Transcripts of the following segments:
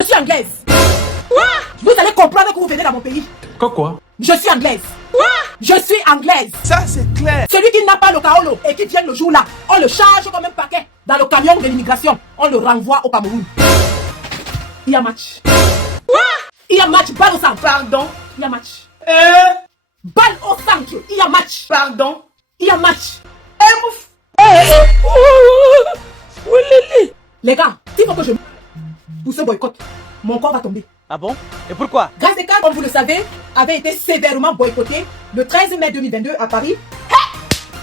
Je suis anglaise. Quoi? Vous allez comprendre que vous venez dans mon pays. Quoi? Je suis anglaise. Quoi? Je suis anglaise. Ça c'est clair. Celui qui n'a pas le kaolo et qui vient le jour là, on le charge comme un paquet dans le camion de l'immigration. On le renvoie au Cameroun. Il y a match. Quoi? Il y a match, balle au centre. Pardon. Il y a match. Balle au centre. Il y a match. Pardon. Il y a match. Ouf. Les gars, s'il faut que je pour ce boycott, mon corps va tomber. Ah bon? Et pourquoi? Gazeka, comme vous le savez, avait été sévèrement boycotté le 13 mai 2022 à Paris.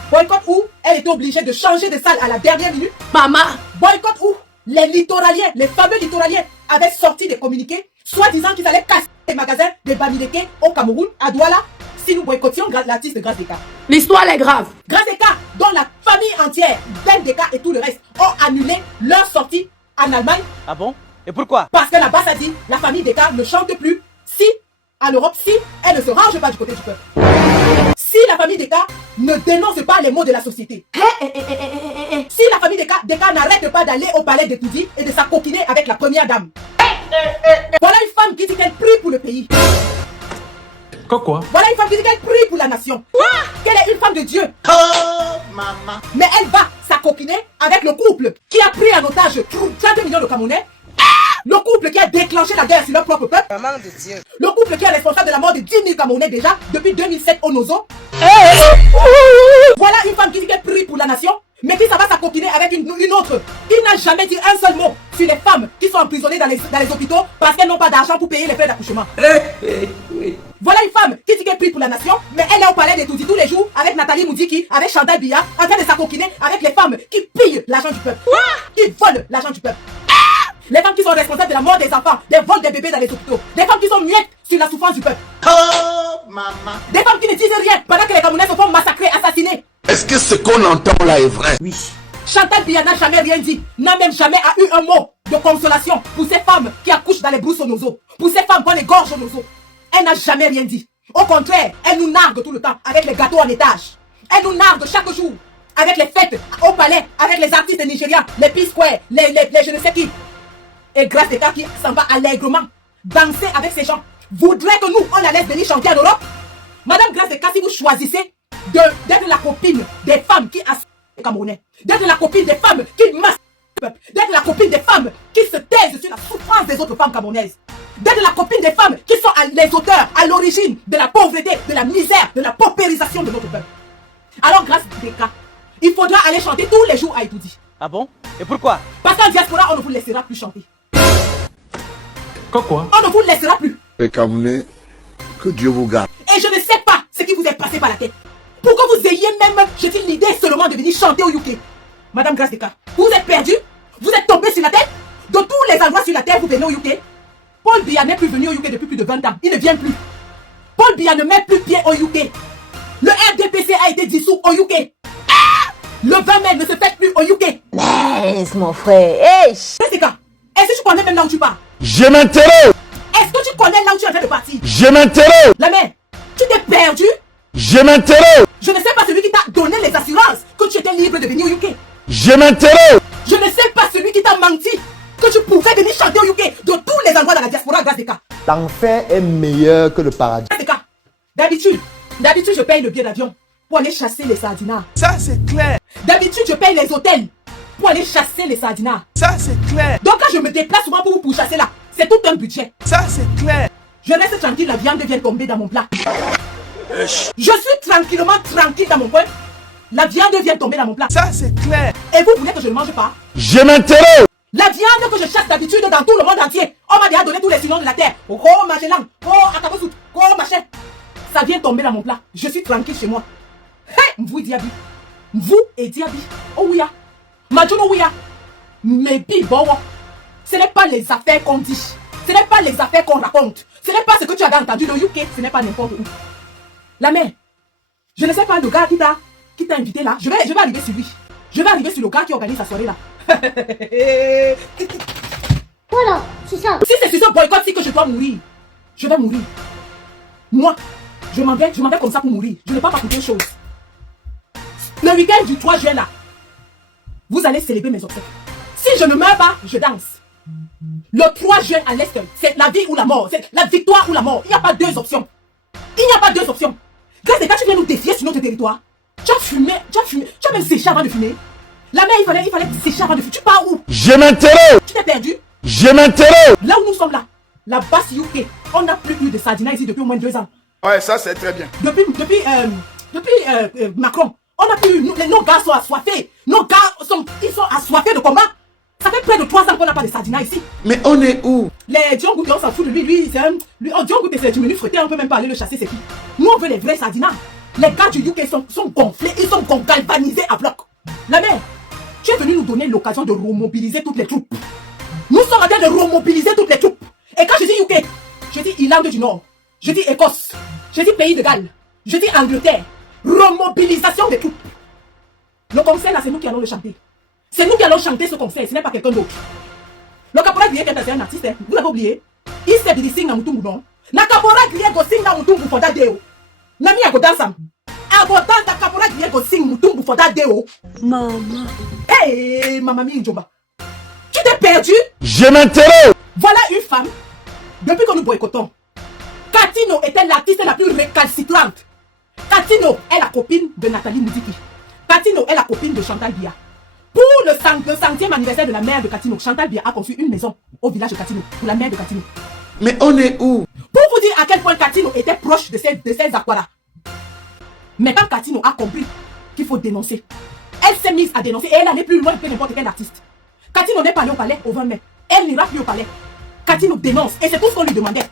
Boycott où elle était obligée de changer de salle à la dernière minute. Maman! Boycott où les littoraliens, les fameux littoraliens, avaient sorti des communiqués, soi-disant qu'ils allaient casser les magasins de Bamileke au Cameroun, à Douala, si nous boycottions l'artiste Gazeka. L'histoire est grave. Gazeka, dont la famille entière, Ben Deka et tout le reste, ont annulé leur sortie en Allemagne. Ah bon? Et pourquoi? Parce que là-bas, ça dit, la famille Deka ne chante plus si, en Europe, si elle ne se range pas du côté du peuple. Si la famille Deka ne dénonce pas les maux de la société. Si la famille Deka n'arrête pas d'aller au palais de Toudi et de s'acoquiner avec la première dame. Voilà une femme qui dit qu'elle prie pour le pays. Quoi? Voilà une femme qui dit qu'elle prie pour la nation. Qu'elle est une femme de Dieu. Oh, maman. Mais elle va s'acoquiner avec le couple qui a pris en otage 32 millions de Camerounais. Le couple qui a déclenché la guerre sur leur propre peuple. Maman de Dieu. Le couple qui est responsable de la mort de 10 000 Camerounais déjà depuis 2007 au Nozo. Voilà une femme qui dit qu'elle prie pour la nation, mais qui ça va s'acoquiner avec une autre qui n'a jamais dit un seul mot sur les femmes qui sont emprisonnées dans les hôpitaux parce qu'elles n'ont pas d'argent pour payer les frais d'accouchement. Voilà une femme qui dit qu'elle prie pour la nation, mais elle est au palais des Toudi tous les jours avec Nathalie Moudiki, avec Chantal Biya, en train de s'acoquiner avec les femmes qui pillent l'argent du peuple. Qui volent l'argent du peuple. Les femmes qui sont responsables de la mort des enfants, des vols des bébés dans les hôpitaux. Des femmes qui sont muettes sur la souffrance du peuple. Oh, maman. Des femmes qui ne disent rien pendant que les Camerounais se font massacrer, assassinés. Est-ce que ce qu'on entend là est vrai? Oui. Chantal Biya n'a jamais rien dit, n'a même jamais eu un mot de consolation pour ces femmes qui accouchent dans les brousses au Nozo, pour ces femmes qu'on égorge au Nozo. Elle n'a jamais rien dit. Au contraire, elle nous nargue tout le temps avec les gâteaux en étage. Elle nous nargue chaque jour avec les fêtes au palais, avec les artistes nigérians, les P-Square, les je ne sais qui. Et grâce à qui s'en va allègrement danser avec ces gens, voudrait que nous, on la laisse venir chanter en Europe. Madame Grace de si vous choisissez d'être la copine des femmes qui assassinent les Camerounais, d'être la copine des femmes qui massacrent le peuple, d'être la copine des femmes qui se taisent sur la souffrance des autres femmes camerounaises, d'être la copine des femmes qui sont les auteurs à l'origine de la pauvreté, de la misère, de la paupérisation de notre peuple. Alors grâce à cas, il faudra aller chanter tous les jours à Itoudi. Ah bon? Et pourquoi? Parce qu'en diaspora, on ne vous laissera plus chanter. Quoi? On ne vous laissera plus. Les Camerounais, que Dieu vous garde. Et je ne sais pas ce qui vous est passé par la tête. Pour que vous ayez même jeté l'idée seulement de venir chanter au UK. Madame Graceka, vous êtes perdu? Vous êtes tombé sur la tête? De tous les endroits sur la terre, vous venez au UK. Paul Biya n'est plus venu au UK depuis plus de 20 ans. Il ne vient plus. Paul Biya ne met plus pied au UK. Le RDPC a été dissous au UK. Le 20 mai ne se fait plus au UK. Laisse mon frère. Hey. Graceka, est-ce que tu connais même là où tu pars? Je m'interroge. Est-ce que tu connais là où tu es en train de partir? Je m'interroge. La mère, tu t'es perdu? Je m'interroge. Je ne sais pas celui qui t'a donné les assurances que tu étais libre de venir au UK. Je m'interroge. Je ne sais pas celui qui t'a menti que tu pouvais venir chanter au UK de tous les endroits dans la diaspora grâce des cas. L'enfer est meilleur que le paradis. Grâce des cas. D'habitude, je paye le billet d'avion pour aller chasser les sardinards. Ça c'est clair. D'habitude, je paye les hôtels pour aller chasser les sardinards. Ça c'est clair. Donc quand je me déplace souvent pour vous pourchasser là, c'est tout un budget. Ça c'est clair. Je reste tranquille, la viande vient tomber dans mon plat. Je suis tranquille dans mon coin. La viande vient tomber dans mon plat. Ça c'est clair. Et vous voulez que je ne mange pas? Je m'interroge. La viande que je chasse d'habitude dans tout le monde entier, on m'a déjà donné tous les surnoms de la terre. Oh, Magellan, oh, Akabosut, oh, machin. Ça vient tomber dans mon plat. Je suis tranquille chez moi. Hey, vous Diaby. Vous et Diaby. Oh, oui, Majuno, oui, mais bon, ce n'est pas les affaires qu'on dit. Ce n'est pas les affaires qu'on raconte. Ce n'est pas ce que tu avais entendu au UK. Ce n'est pas n'importe où. La mère, je ne sais pas le gars qui t'a invité là. Je vais arriver sur lui. Je vais arriver sur le gars qui organise sa soirée là. Voilà, c'est ça. Si c'est sur ce boycott-ci que je dois mourir, je vais mourir. Moi, je m'en vais comme ça pour mourir. Je n'ai pas raconté une chose. Le week-end du 3 juin là, vous allez célébrer mes obsèques. Si je ne meurs pas, je danse. Le 3 juin à l'Est, c'est la vie ou la mort. C'est la victoire ou la mort. Il n'y a pas deux options. Il n'y a pas deux options. Grâce à tu viens nous défier sur notre territoire. Tu as fumé, tu as même séché avant de fumer. La mère, il fallait sécher avant de fumer. Tu pars où? Je m'interroge. Tu t'es perdu. Je m'interroge. Là où nous sommes là, la basse UK, on n'a plus eu de sardinat ici depuis au moins 2 ans. Ouais, ça c'est très bien. Depuis Macron, on n'a plus eu, nos gars sont assoiffés. Nos gars ils sont assoiffés de combat. Ça fait près de 3 ans qu'on n'a pas de sardinat ici. Mais on est où? Les Dion Goudé, on s'en fout de lui. Dion Goudé, c'est du menu fouetté, on peut même pas aller le chasser, c'est qui? Nous, on veut les vrais sardinats. Les gars du UK sont gonflés, ils sont galvanisés à bloc. La mère, tu es venu nous donner l'occasion de remobiliser toutes les troupes. Nous sommes en train de remobiliser toutes les troupes. Et quand je dis UK, je dis Irlande du Nord, je dis Écosse, je dis Pays de Galles, je dis Angleterre. Remobilisation des troupes. Le concert là, c'est nous qui allons le chanter. C'est nous qui allons chanter ce concert, ce n'est pas quelqu'un d'autre. Le caporal Griego c'est un artiste, vous l'avez oublié. Il s'est dit sing na mutumbu non. Na caporal Griego sing na mutumbu for that day. Nami agodasam. Agodanta caporal Griego sing mutumbu for that day. Maman. Hey, maman mi njomba. Tu t'es perdu? Je m'interroge. Voilà une femme. Depuis que nous boycottons, Katino était l'artiste la plus récalcitrante. Katino est la copine de Nathalie Moudiki. Katino est la copine de Chantal Biya. Pour le 100e anniversaire de la mère de Katino, Chantal Biya a conçu une maison au village de Katino, pour la mère de Katino. Mais on est où? Pour vous dire à quel point Katino était proche de ses aquaras. Mais quand Katino a compris qu'il faut dénoncer, elle s'est mise à dénoncer et elle allait plus loin que n'importe quel artiste. Katino n'est pas allée au palais au 20 mai. Elle n'ira plus au palais. Katino dénonce et c'est tout ce qu'on lui demandait.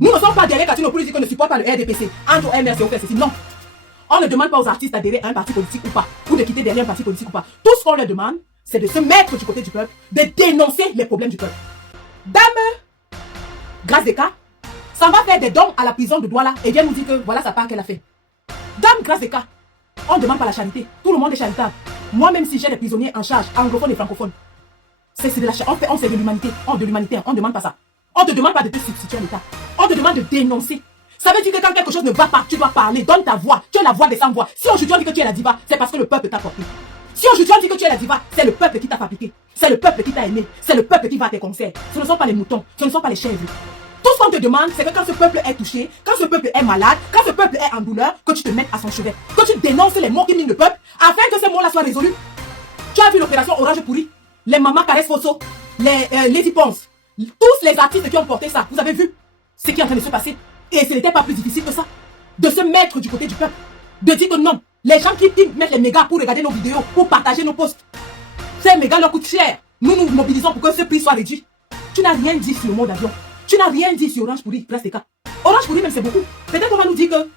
Nous ne sommes pas derrière Katino pour lui dire qu'on ne supporte pas le RDPC. Entre MRC et OFC, non. On ne demande pas aux artistes d'adhérer à un parti politique ou pas, ou de quitter derrière un parti politique ou pas. Tout ce qu'on leur demande, c'est de se mettre du côté du peuple, de dénoncer les problèmes du peuple. Dame Grace Deka s'en va faire des dons à la prison de Douala et vient nous dire que voilà sa part qu'elle a fait. Dame Grace Deka, on ne demande pas la charité. Tout le monde est charitable. Moi, même si j'ai des prisonniers en charge, anglophones et francophones, c'est de la charité. On fait de l'humanité. On ne demande pas ça. On ne te demande pas de te substituer à l'État. On te demande de dénoncer. Ça veut dire que quand quelque chose ne va pas, tu dois parler, donne ta voix. Tu es la voix des sans-voix. Si aujourd'hui on dit que tu es la diva, c'est parce que le peuple t'a porté. Si aujourd'hui on dit que tu es la diva, c'est le peuple qui t'a fabriqué. C'est le peuple qui t'a aimé. C'est le peuple qui va à tes concerts. Ce ne sont pas les moutons, ce ne sont pas les chèvres. Tout ce qu'on te demande, c'est que quand ce peuple est touché, quand ce peuple est malade, quand ce peuple est en douleur, que tu te mettes à son chevet. Que tu dénonces les mots qui minent le peuple, afin que ces mots-là soient résolus. Tu as vu l'opération Orange Pourri, les mamans Caresse Fosso, les Lady Ponce, tous les artistes qui ont porté ça, vous avez vu ce qui est en train de se passer. Et ce n'était pas plus difficile que ça. De se mettre du côté du peuple. De dire que non, les gens qui mettent les mégas pour regarder nos vidéos, pour partager nos posts, ces mégas leur coûtent cher. Nous nous mobilisons pour que ce prix soit réduit. Tu n'as rien dit sur le mot d'avion. Tu n'as rien dit sur Orange Pourri, Grace Deka. Orange Pourri même c'est beaucoup. Peut-être qu'on va nous dire que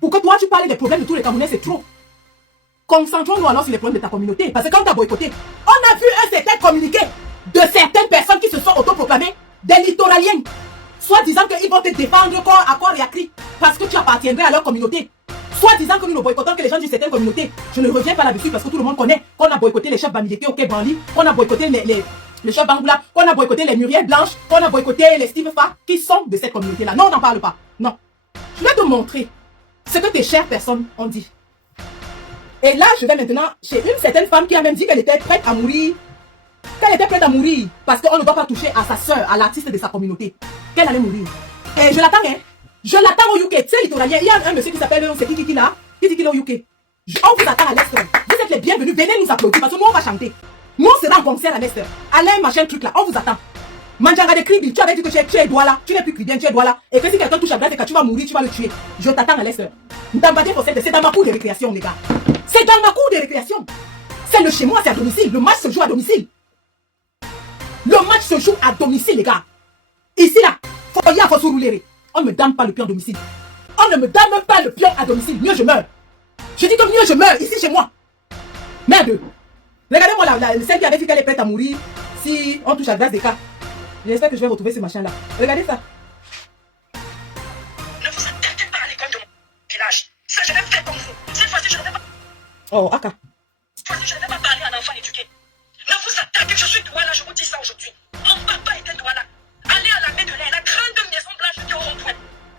pour que toi tu parles des problèmes de tous les Camerounais, c'est trop. Concentrons-nous alors sur les problèmes de ta communauté. Parce que quand tu as boycotté, on a vu un certain communiqué de certaines personnes qui se sont autoproclamées des littoraliens. Soit disant qu'ils vont te défendre corps à corps et à cri parce que tu appartiendrais à leur communauté. Soit disant que nous ne boycottons que les gens d'une certaine communauté. Je ne reviens pas là-dessus parce que tout le monde connaît qu'on a boycotté les chefs Bamileke au Quai Branly, qu'on a boycotté les chefs Bangoula, qu'on a boycotté les Muriel Blanche, qu'on a boycotté les Steve Fa qui sont de cette communauté-là. Non, on n'en parle pas. Non. Je vais te montrer ce que tes chères personnes ont dit. Et là, je vais maintenant chez une certaine femme qui a même dit qu'elle était prête à mourir. Qu'elle était prête à mourir parce qu'on ne doit pas toucher à sa soeur, à l'artiste de sa communauté. Qu'elle allait mourir. Et je l'attends, hein. Je l'attends au UK. Tu sais, littoralien, il y a un monsieur qui s'appelle, c'est qui là? Qui là au UK. On vous attend à l'Est. Vous êtes les bienvenus. Venez nous applaudir parce que nous, on va chanter. Nous, on sera en concert à l'Est. Allez, machin, truc là. On vous attend. Manjanga de Kribil, tu avais dit que tu es Douala. Tu n'es plus Kribien, tu es Douala. Et que si quelqu'un touche à Grace Deka, tu vas mourir, tu vas le tuer. Je t'attends à l'Est. C'est dans ma cour de récréation, les gars. C'est dans ma cour de récréation. C'est le chez moi, c'est à domicile. Le match se joue à domicile. Le match se joue à domicile, les gars. Ici, là, faut rouler. On ne me donne pas le pion à domicile. On ne me donne pas le pion à domicile. Mieux je meurs. Je dis que mieux je meurs, ici chez moi. Merde. Regardez-moi celle qui avait dit qu'elle est prête à mourir si on touche à Grace Deka. J'espère que je vais retrouver ce machin-là. Regardez ça. Ne vous attaquez pas à l'école de mon village. Ça, je vais faire comme vous. Cette fois-ci, je ne vais pas... Oh, Aka. Cette fois-ci, je ne vais pas parler à un enfant éduqué. Ne vous attaquez, je suis Douala, je vous dis ça aujourd'hui. Mon papa était Douala. Allez à la main de l'air, la grande maison blanche qui est au rond-point.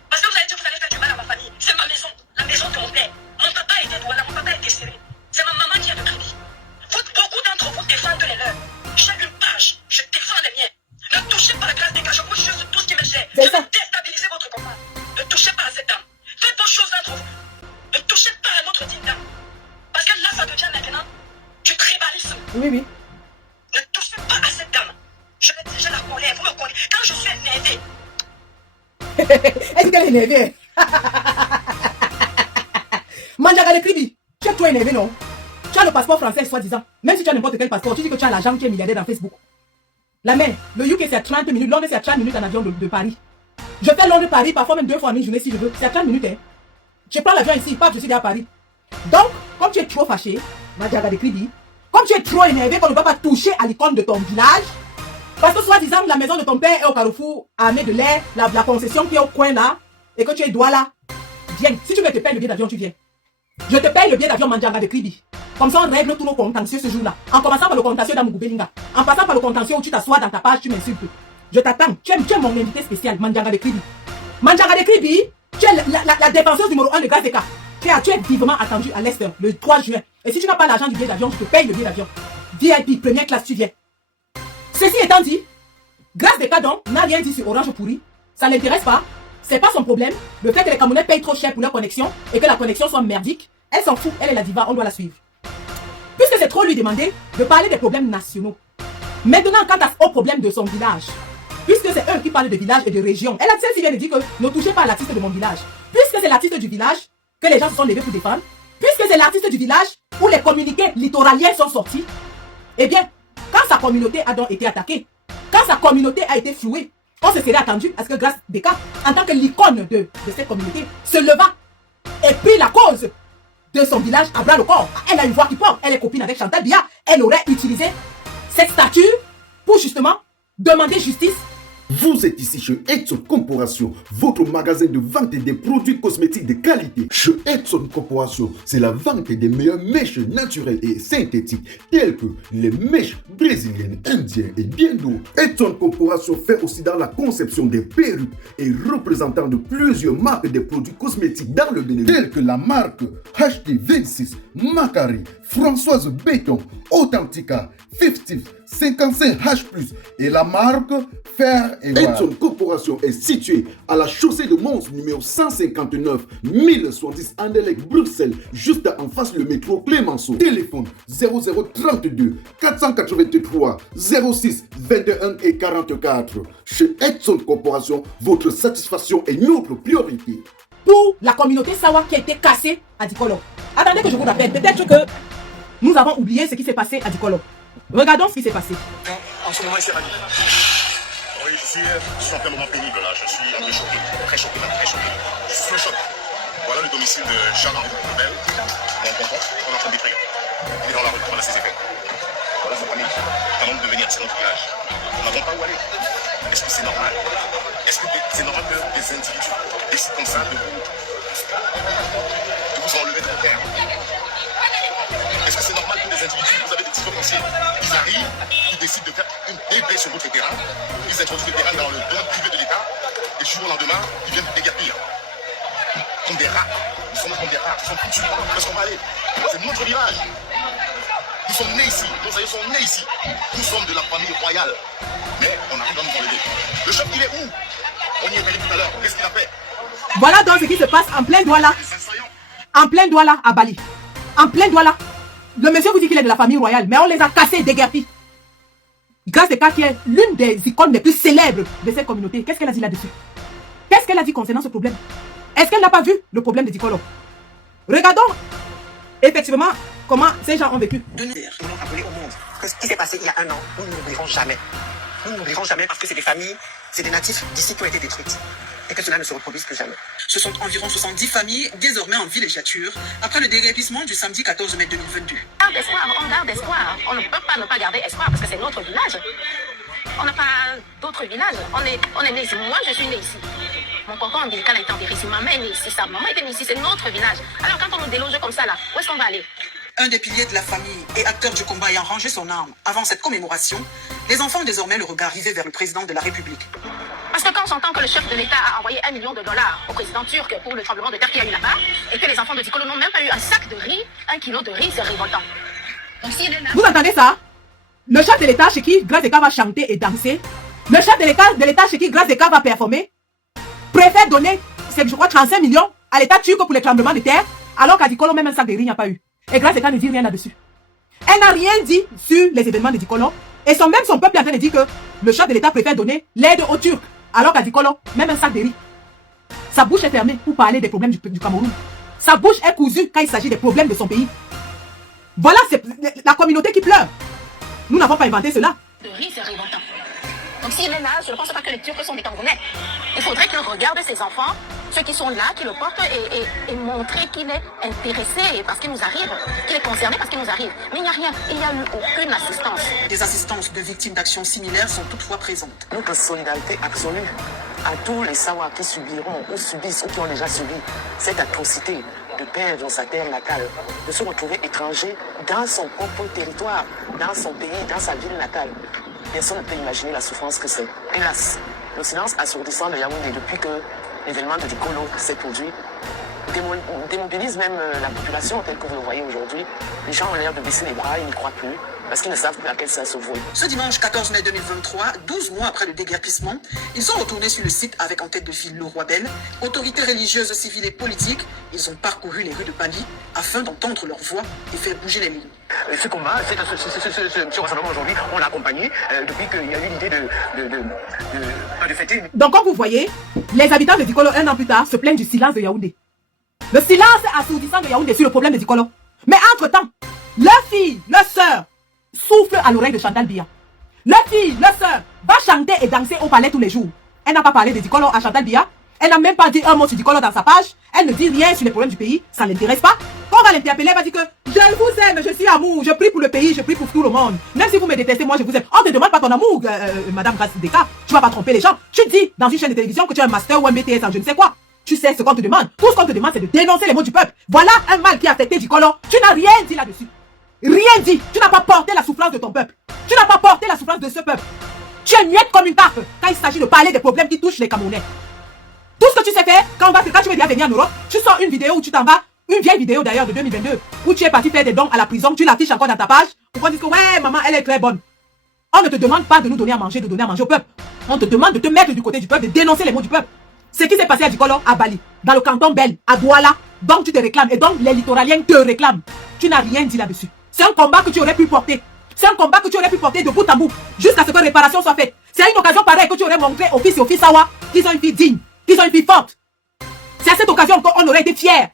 Parce que vous allez dire que vous allez faire du mal à ma famille. C'est ma maison, la maison de mon père. Mon papa était Douala, mon papa était serré. C'est ma maman qui a de crédit. Beaucoup d'entre vous défendent les leurs. J'ai une page, je défends les miens. Elle dit qu'elle est énervée. Mandiaga de Kribi, tu es trop énervé, non? Tu as le passeport français, soi-disant. Même si tu as n'importe quel passeport, tu dis que tu as l'argent, tu es milliardaire dans Facebook. La mère, le UK c'est à 30 minutes, Londres c'est à 30 minutes en avion de Paris. Je fais Londres-Paris, parfois même 2 fois en une journée si je veux. C'est à 30 minutes, hein. Je prends l'avion ici, paf, je suis déjà à Paris. Donc, comme tu es trop fâché, Mandiaga de Kribi, comme tu es trop énervé qu'on ne peut pas toucher à l'icône de ton village, parce que soi-disant la maison de ton père est au Carrefour, à Mé de l'air, la concession qui est au coin là, et que tu es Douala, viens. Si tu veux te payer le billet d'avion, tu viens. Je te paye le billet d'avion Mandiaga de Kribi. Comme ça, on règle tous nos contentieux ce jour-là. En commençant par le contentieux d'Amougoubelinga. En passant par le contentieux où tu t'assois dans ta page, tu m'insultes. Je t'attends. Tu es mon invité spécial, Mandiaga de Kribi. Mandiaga de Kribi, tu es la défenseuse numéro 1 de Grace Deka. Tu es vivement attendu à l'Est le 3 juin. Et si tu n'as pas l'argent du billet d'avion, je te paye le billet d'avion. VIP, première classe, tu viens. Ceci étant dit, Grace Deka donc n'a rien dit sur Orange pourri. Ça ne l'intéresse pas. C'est pas son problème. Le fait que les Camerounais payent trop cher pour leur connexion et que la connexion soit merdique, elle s'en fout. Elle est la diva, on doit la suivre. Puisque c'est trop lui demander de parler des problèmes nationaux. Maintenant, quant aux problèmes de son village, puisque c'est eux qui parlent de village et de région, elle a celle-ci vient de dire que ne touchez pas à l'artiste de mon village. Puisque c'est l'artiste du village que les gens se sont levés pour défendre, puisque c'est l'artiste du village où les communiqués littoraliens sont sortis, eh bien, quand sa communauté a donc été attaquée, quand sa communauté a été flouée, on se serait attendu à ce que Grace Deka, en tant que l'icône de cette communauté, se leva et prit la cause de son village à bras le corps. Elle a une voix qui porte, elle est copine avec Chantal Biya, elle aurait utilisé cette statue pour justement demander justice. Vous êtes ici chez Edson Corporation, votre magasin de vente des produits cosmétiques de qualité. Chez Edson Corporation, c'est la vente des meilleures mèches naturelles et synthétiques, telles que les mèches brésiliennes, indiennes et bien d'autres. Edson Corporation fait aussi dans la conception des perruques et représentant de plusieurs marques de produits cosmétiques dans le Bénin, telles que la marque HD26, Macari, Françoise Béton, Authentica, 50, 55H+, et la marque Fer et Voile. Edson Corporation est située à la chaussée de Mons, numéro 159, 1070 Anderlecht, Bruxelles, juste en face le métro Clémenceau. Téléphone 0032 483 06 21 et 44. Chez Edson Corporation, votre satisfaction est notre priorité. Pour la communauté Sawa qui a été cassée à Dikolo. Attendez que je vous rappelle, peut-être que nous avons oublié ce qui s'est passé à Dikolo. Regardons ce qui s'est passé. En ce moment, il s'est rallié. Oui, je suis en plein moment pénible là. Je suis un peu choqué, très choqué, même très choqué. Je suis sous le choc. Voilà le domicile de Charles-Henri Rebelle, mon tonton, on est en train de détruire. Il est dans la rue, voilà ses effets. Voilà sa famille. Avant de devenir, c'est notre village. Nous n'avons pas où aller. Est-ce que c'est normal? Est-ce que c'est normal que des individus décident comme ça de vous enlever de terre? Est-ce que c'est normal que les individus, vous avez des discours, ils arrivent, ils décident de faire une bébé sur votre terrain, ils introduisent le terrain dans le domaine privé de l'État, et du jour au lendemain, ils viennent déguerpir. Comme des rats. Nous sommes comme des rats, nous sommes foutus. Où est-ce qu'on va aller? C'est notre village. Nous sommes nés ici, nos aïeux sont nés ici. Nous sommes de la famille royale. Mais on arrive à nous enlever. Le chef, il est où? On y est allé tout à l'heure. Qu'est-ce qu'il a fait? Voilà donc ce qui se passe en plein Douala. En plein Douala à Bali. En plein Douala. Le monsieur vous dit qu'il est de la famille royale, mais on les a cassés et déguerpis. Grace Deka qui est l'une des icônes les plus célèbres de cette communauté. Qu'est-ce qu'elle a dit là-dessus? Qu'est-ce qu'elle a dit concernant ce problème? Est-ce qu'elle n'a pas vu le problème de Dikolo? Regardons effectivement comment ces gens ont vécu. Nous voulons rappeler au monde que ce qui s'est passé il y a 1 an, nous ne l'oublierons jamais. Nous ne l'oublierons jamais parce que c'est des familles, c'est des natifs d'ici qui ont été détruites. Et que cela ne se reproduise plus jamais. Ce sont environ 70 familles désormais en villégiature après le déguerpissement du samedi 14 mai 2022. On garde espoir. On ne peut pas ne pas garder espoir parce que c'est notre village. On n'a pas d'autres villages. On est né ici. Moi, je suis né ici. Mon cocon ombilical a été enterré ici. Ma mère est née ici. Sa maman était née ici. C'est notre village. Alors quand on nous déloge comme ça là, où est-ce qu'on va aller? Un des piliers de la famille et acteur du combat ayant rangé son arme avant cette commémoration, les enfants ont désormais le regard rivé vers le président de la République. Parce que quand on entend que le chef de l'État a envoyé $1 million au président turc pour le tremblement de terre qu'il y a eu là-bas, et que les enfants de Dikolo n'ont même pas eu un sac de riz, 1 kilo de riz, c'est révoltant. Donc, vous entendez ça? Le chef de l'État chez qui Grace Deka va chanter et danser, le chef de l'État chez qui Grace Deka va performer, préfère donner, je crois, 35 millions à l'État turc pour les tremblements de terre, alors qu'à Dikolo, même un sac de riz, il n'y a pas eu. Et Grace Deka ne dit rien là-dessus. Elle n'a rien dit sur les événements de Dikolo, et même son peuple est en train de dire que le chef de l'État préfère donner l'aide aux Turcs, alors qu'à Dikolo, même un sac de riz. Sa bouche est fermée pour parler des problèmes du Cameroun. Sa bouche est cousue quand il s'agit des problèmes de son pays. Voilà, c'est la communauté qui pleure. Nous n'avons pas inventé cela. De rire, c'est révoltant. Donc s'il est là, je ne pense pas que les Turcs sont des Camerounais. Il faudrait qu'il regarde ses enfants, ceux qui sont là, qui le portent et montrer qu'il est intéressé parce qu'il nous arrive, qu'il est concerné parce qu'il nous arrive. Mais il n'y a rien, il n'y a eu aucune assistance. Des assistances de victimes d'actions similaires sont toutefois présentes. Notre solidarité absolue à tous les Sawa qui subiront ou subissent ou qui ont déjà subi cette atrocité de perdre sa terre natale, de se retrouver étranger dans son propre territoire, dans son pays, dans sa ville natale. Personne ne peut imaginer la souffrance que c'est. Hélas, le silence assourdissant de Yaoundé depuis que l'événement de Dikolo s'est produit démobilise même la population telle que vous le voyez aujourd'hui. Les gens ont l'air de baisser les bras, ils n'y croient plus, parce qu'ils ne savent plus à quel sens se vouer. Ce dimanche 14 mai 2023, 12 mois après le déguerpissement, ils sont retournés sur le site avec en tête de file le roi Bel. Autorités religieuses, civiles et politiques, ils ont parcouru les rues de Bali afin d'entendre leur voix et faire bouger les lignes. Ce combat, ce rassemblement aujourd'hui, on l'a accompagné depuis qu'il y a eu l'idée de fêter. Donc comme vous voyez, les habitants de Dikolo, un an plus tard, se plaignent du silence de Yaoundé. Le silence assourdissant de Yaoundé sur le problème de Dikolo. Mais entre-temps, leur fille, leur sœur, souffle à l'oreille de Chantal Biya. Leur fille, leur sœur, va chanter et danser au palais tous les jours. Elle n'a pas parlé de Dikolo à Chantal Biya. Elle n'a même pas dit un mot sur Dikolo dans sa page. Elle ne dit rien sur les problèmes du pays. Ça ne l'intéresse pas. Quand on va l'interpeller, elle va dire que je vous aime, je suis amour, je prie pour le pays, je prie pour tout le monde. Même si vous me détestez, moi je vous aime. On ne demande pas ton amour, Madame Grace Deka. Tu vas pas tromper les gens. Tu dis dans une chaîne de télévision que tu as un master ou un BTS en je ne sais quoi. Tu sais ce qu'on te demande. Tout ce qu'on te demande, c'est de dénoncer les mots du peuple. Voilà un mal qui a affecté Dikolo. Tu n'as rien dit là-dessus. Rien dit. Tu n'as pas porté la souffrance de ton peuple. Tu n'as pas porté la souffrance de ce peuple. Tu es muette comme une carpe quand il s'agit de parler des problèmes qui touchent les Camerounais. Tout ce que tu sais faire, quand tu veux déjà venir en Europe, tu sors une vidéo où tu t'en vas, une vieille vidéo d'ailleurs de 2022, où tu es parti faire des dons à la prison, tu l'affiches encore dans ta page, pour qu'on dise que ouais, maman, elle est très bonne. On ne te demande pas de nous donner à manger, de donner à manger au peuple. On te demande de te mettre du côté du peuple, de dénoncer les mots du peuple. Ce qui s'est passé à Dikolo, à Bali, dans le canton Bel, à Douala, donc tu te réclames, et donc les littoraliens te réclament. Tu n'as rien dit là-dessus. C'est un combat que tu aurais pu porter. C'est un combat que tu aurais pu porter de bout en bout, jusqu'à ce que réparation soit faite. C'est une occasion pareille que tu aurais montré aux fils et aux filles Sawa, qu'ils ont une fille digne, qu'ils ont une fille forte. C'est à cette occasion qu'on aurait été fiers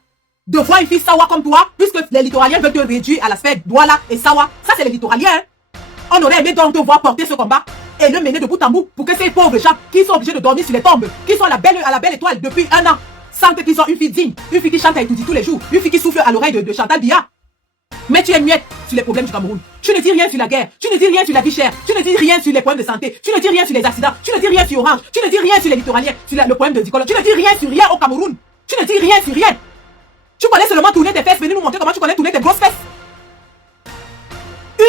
de voir une fille Sawa comme toi, puisque les littoraliens veulent te réduire à la sphère Douala et Sawa. Ça, c'est les littoraliens. Hein? On aurait aimé donc te voir porter ce combat et le mener de bout en bout pour que ces pauvres gens qui sont obligés de dormir sur les tombes, qui sont à la belle étoile depuis un an, sentent qu'ils ont une fille digne, une fille qui chante à Etoudi tous les jours, une fille qui souffle à l'oreille de Chantal Biya. Mais tu es muette sur les problèmes du Cameroun. Tu ne dis rien sur la guerre, tu ne dis rien sur la vie chère, tu ne dis rien sur les problèmes de santé, tu ne dis rien sur les accidents, tu ne dis rien sur Orange, tu ne dis rien sur les littoraliens, sur le problème de Dikolo, tu ne dis rien sur rien au Cameroun. Tu ne dis rien sur rien. Tu connais seulement tourner tes fesses, venir nous montrer comment tu connais tourner tes grosses fesses.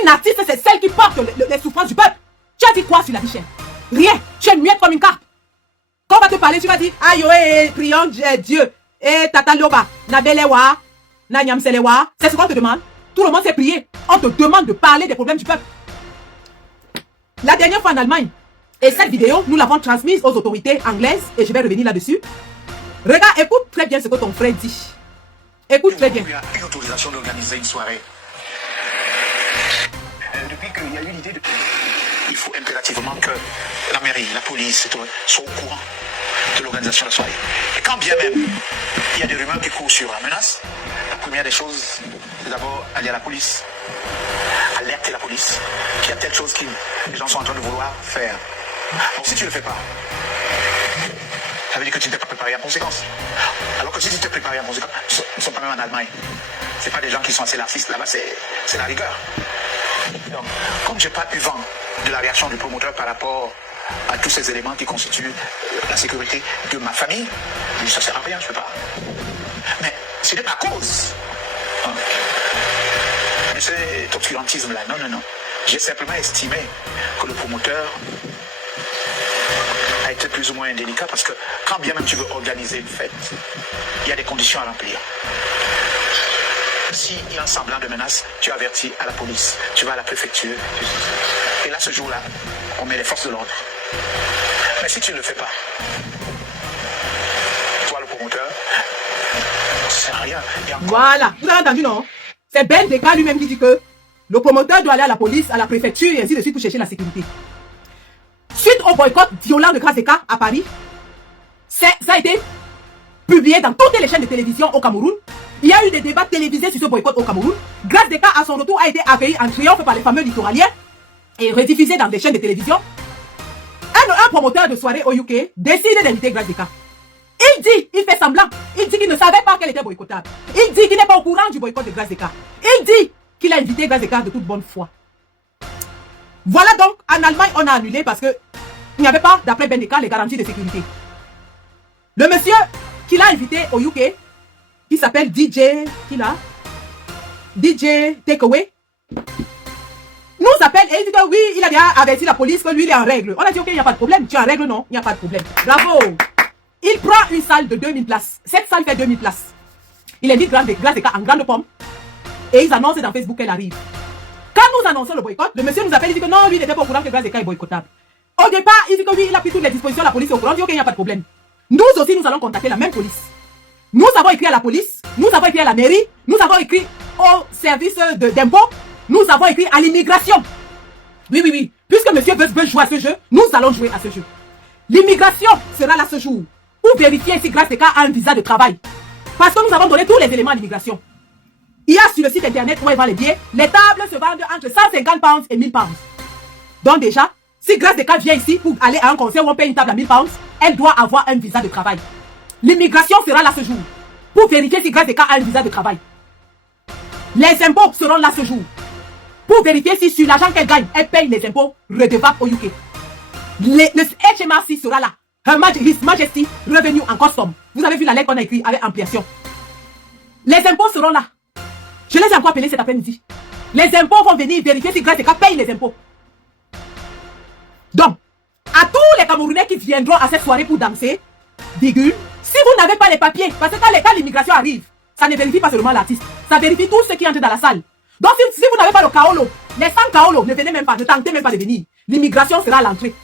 Une artiste, c'est celle qui porte les souffrances du peuple. Tu as dit quoi sur la vie chère? Rien. Tu es muette comme une carpe. Quand on va te parler, tu vas dire aïe, prions Dieu. Et tata loba, na belewa, na nyamselewa. C'est ce qu'on te demande. Tout le monde sait prier. On te demande de parler des problèmes du peuple. La dernière fois en Allemagne, et cette vidéo, nous l'avons transmise aux autorités anglaises, et je vais revenir là-dessus. Regarde, écoute très bien ce que ton frère dit. Écoute très bien. Il y a une autorisation d'organiser une soirée. Depuis qu'il y a eu l'idée de... Il faut impérativement que la mairie, la police, soient au courant de l'organisation de la soirée. Et quand bien même il y a des rumeurs qui courent sur la menace, la première des choses, c'est d'abord aller à la police. Alerter la police qu'il y a telle chose que les gens sont en train de vouloir faire. Donc si tu ne le fais pas, ça veut dire que tu ne t'es pas préparé en conséquence. Alors que si tu t'es préparé en conséquence, nous ne sommes pas même en Allemagne. Ce n'est pas des gens qui sont assez laxistes là-bas, c'est la rigueur. Donc, comme je n'ai pas eu vent de la réaction du promoteur par rapport à tous ces éléments qui constituent la sécurité de ma famille, je dis ça ne sert à rien, je ne peux pas. Mais ce n'est pas cause. Mais cet obscurantisme-là, non. J'ai simplement estimé que le promoteur a été plus ou moins indélicat parce que quand bien même tu veux organiser une fête, il y a des conditions à remplir. S'il y a un semblant de menace, tu avertis à la police, tu vas à la préfecture. Et là, ce jour-là, on met les forces de l'ordre. Mais si tu ne le fais pas, toi, le promoteur, ça sert à rien. Voilà, vous avez entendu, non? C'est Ben Deka lui-même qui dit que le promoteur doit aller à la police, à la préfecture et ainsi de suite pour chercher la sécurité. Suite au boycott violent de Grace Deka à Paris, ça a été publié dans toutes les chaînes de télévision au Cameroun. Il y a eu des débats télévisés sur ce boycott au Cameroun. Grace Descartes, à son retour, a été accueilli en triomphe par les fameux littoraliens et rediffusé dans des chaînes de télévision. Un promoteur de soirée au UK décide d'inviter Grace Descartes. Il dit, il fait semblant, il dit qu'il ne savait pas qu'elle était boycottable. Il dit qu'il n'est pas au courant du boycott de Grace Descartes. Il dit qu'il a invité Grace Descartes de toute bonne foi. Voilà donc, en Allemagne, on a annulé parce que il n'y avait pas, d'après Ben Descartes, les garanties de sécurité. Le monsieur qu'il a invité au UK, qui s'appelle DJ Takeaway, nous appelle et il dit que oui, il a bien averti la police que lui, il est en règle. On a dit ok, il n'y a pas de problème. Tu es en règle, non? Il n'y a pas de problème. Bravo. Il prend une salle de 2000 places. Cette salle fait 2000 places. Il invite Grace Descartes en grande pomme et ils annoncent dans Facebook qu'elle arrive. Quand nous annonçons le boycott, le monsieur nous appelle et dit que non, lui, il n'était pas au courant que Grace Descartes est boycottable. Au départ, il dit que oui, il a pris toutes les dispositions, la police est au courant, il dit ok, il n'y a pas de problème. Nous aussi, nous allons contacter la même police. Nous avons écrit à la police, nous avons écrit à la mairie, nous avons écrit au service d'impôt, nous avons écrit à l'immigration. Oui. Puisque monsieur veut jouer à ce jeu, nous allons jouer à ce jeu. L'immigration sera là ce jour pour vérifier si Grace Descartes a un visa de travail. Parce que nous avons donné tous les éléments à l'immigration. Il y a sur le site internet où elle vend les billets, les tables se vendent entre 150 pounds et 1000 pounds. Donc déjà, si Grace Descartes vient ici pour aller à un concert où on paye une table à 1000 pounds, elle doit avoir un visa de travail. L'immigration sera là ce jour pour vérifier si Grace Descartes a un visa de travail. Les impôts seront là ce jour pour vérifier si sur l'argent qu'elle gagne, elle paye les impôts redevables au UK. Le HMRC sera là. His Majesty Revenue en Custom. Vous avez vu la lettre qu'on a écrite avec ampliation. Les impôts seront là. Je les ai encore appelés cet après-midi. Les impôts vont venir vérifier si Grace Descartes paye les impôts. Donc, à tous les Camerounais qui viendront à cette soirée pour danser, virgule, si vous n'avez pas les papiers, parce que quand l'immigration arrive, ça ne vérifie pas seulement l'artiste, ça vérifie tous ceux qui entrent dans la salle. Donc si vous n'avez pas le kaolo, les 100 kaolo, ne venez même pas, ne tentez même pas de venir. L'immigration sera à l'entrée.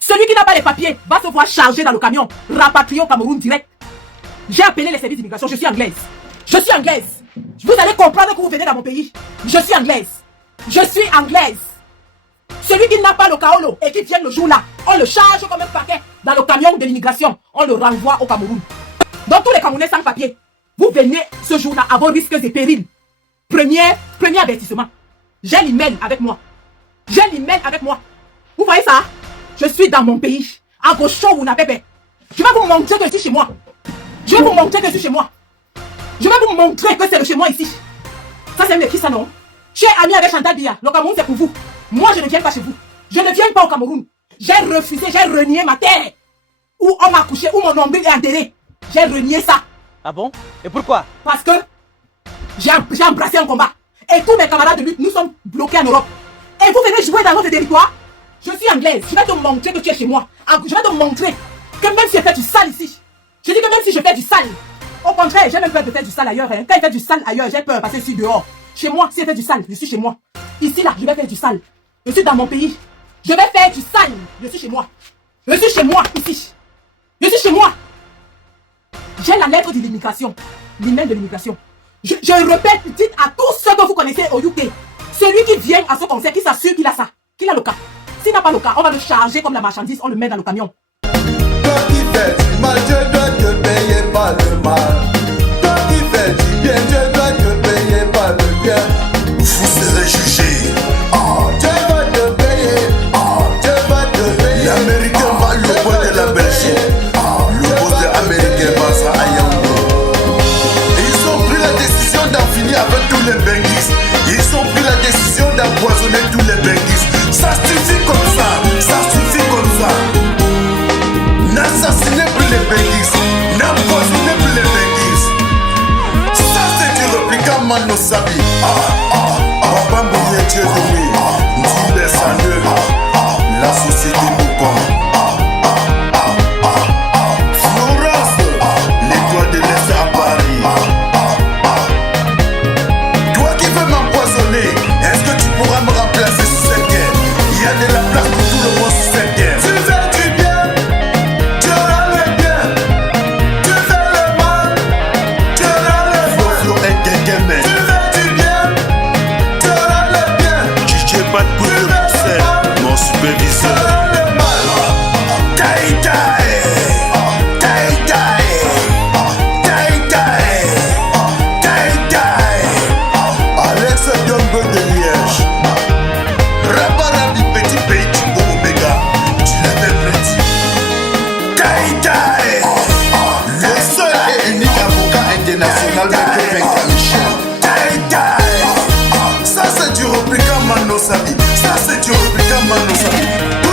Celui qui n'a pas les papiers va se voir chargé dans le camion, rapatrié au Cameroun direct. J'ai appelé les services d'immigration, je suis anglaise. Je suis anglaise. Vous allez comprendre que vous venez dans mon pays. Je suis anglaise. Je suis anglaise. Celui qui n'a pas le kaolo et qui vient le jour-là, on le charge comme un paquet dans le camion de l'immigration. On le renvoie au Cameroun. Donc tous les Camerounais sans papier, vous venez ce jour-là à vos risques et périls. Premier avertissement. J'ai l'email avec moi. J'ai l'email avec moi. Vous voyez ça? Je suis dans mon pays. À gauche, vous n'avez pas. Je vais vous montrer que je suis chez moi. Je vais vous montrer que je suis chez moi. Je vais vous montrer que c'est le chez moi ici. Ça c'est qui ça non? Je suis ami avec Chantal Biya. Le Cameroun c'est pour vous. Moi je ne viens pas chez vous. Je ne viens pas au Cameroun. J'ai refusé, j'ai renié ma terre. Où on m'a couché, où mon nombril est enterré. J'ai renié ça. Ah bon? Et pourquoi? Parce que j'ai embrassé un combat. Et tous mes camarades de lutte, nous sommes bloqués en Europe. Et vous venez jouer dans notre territoire? Je suis anglaise. Je vais te montrer que tu es chez moi. Je vais te montrer que même si je fais du sale ici, je dis que même si je fais du sale, au contraire, j'ai même peur de faire du sale ailleurs. Hein. Quand il fait du sale ailleurs, j'ai peur parce que je suis dehors. Chez moi, si je fais du sale, je suis chez moi. Ici, là, je vais faire du sale. Je suis dans mon pays. Je vais faire du sale. Je suis chez moi. Je suis chez moi, ici. Je suis chez moi. J'ai la lettre de l'immigration. L'email de l'immigration. Je répète, dites à tous ceux que vous connaissez au UK. Celui qui vient à ce concert, qui s'assure qu'il a ça, qu'il a le cas. S'il n'a pas le cas, on va le charger comme la marchandise, on le met dans le camion. Toi qui fais du mal, je dois te payer par le mal. Toi qui fais du bien, je dois te payer par le bien. Vous serez jugé. Oh, je vais te payer. Oh, je vais te payer. L'Américain va le bois de la Belgique. Oh, le boss de l'Américain passe à Yaoundé. Ils ont pris la décision d'en finir avec tous les benguis. Ils ont pris la décision d'empoisonner tous les benguis. Ça suffit comme ça. Ça suffit comme ça. N'assassinez plus les béguis, n'empoisonnez plus les béguis. Ça c'est du répliquant Mano Sabi. Papa Mouye Dieu de lui, Ndimbe Sande, la société Moukon. Florence, l'étoile de l'Est à Paris. Toi qui veux m'empoisonner, est-ce que tu pourras me remplacer sur cette guerre? Il y a de la place pour tout le monde sur cette guerre. Tu fais du bien. Le seul et unique avocat international de Michel. Ça c'est du répliquant Mano Sabi. Ça c'est du répliquant Mano Sabi.